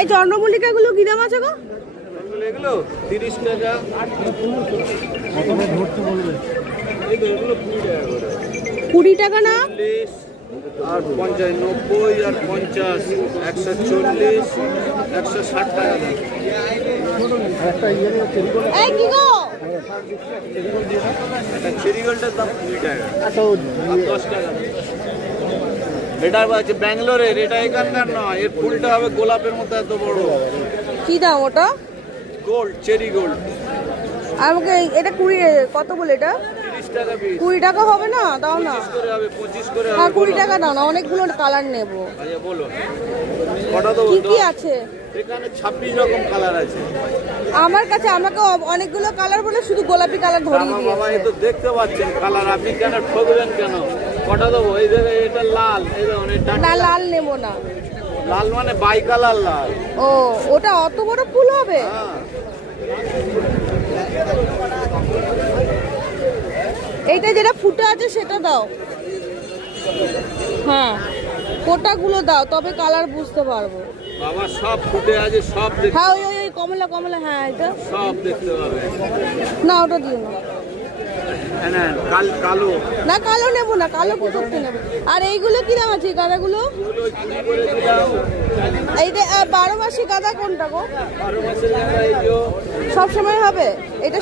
এই চন্দ্রমল্লিকা গুলো কি দাম আছে গো? এগুলো 30 টাকা। 20 টাকা না? আর 50, 90 আর 50, 140, 160 টাকা। এই কি গো? চেরিগোল্ডের দাম 20 টাকা, 10 টাকা। এটা আছে ব্যাঙ্গালোরের, এটা এখানকার নয়, এর ফুলটা হবে গোলাপের মতো এত বড়। কি দাম ওটা? Gold, cherry gold. আমাকে এটা 20 কত বলে এটা? 30 টাকা পিস। 20 টাকা হবে না? দাও না। 25 করে হবে, 25 করে হ্যাঁ হবে। 20 টাকা দাও না, অনেকগুলো কালার নেব। আচ্ছা বলো কটা দেবো? কি কি আছে এখানে 26 রকম কালার আছে আমার কাছে? আমাকে অনেকগুলো কালার বলে শুধু গোলাপি কালার ধরিয়ে বাবা। এই দিয়েছে। তো দেখতে পাচ্ছেন কালার, আপনি কেন ঠকবেন কেন? কটা দেবো? এই দেখে এটা লাল, এই দেখুন এটা না লাল নেব না। লাল মানে বাই কালার লাল। ও ওটা অত বড় ফুল হবে? হ্যাঁ। এইটা যেটা ফুটে আছে সেটা দাও। হ্যাঁ কোটাগুলো দাও, তবে কালার বুঝতে পারবো। বাবা সব ফুটে আছে, সব দেখতে, হ্যাঁ ওই কমলা কমলা, হ্যাঁ এটা সব দেখতে পাবে। না, ওটা দিও না। না কালো, না কালো নেবো না, কালো কি করতে নেবো? আর এইগুলো কি দাম আছে গাঁদাগুলো? ওগুলো 20 করে দিলাম। এইটা 12 মাসি গাঁদা কোনটা গো? 12 মাসের জায়গায় এই যে সব সময় হবে এটা?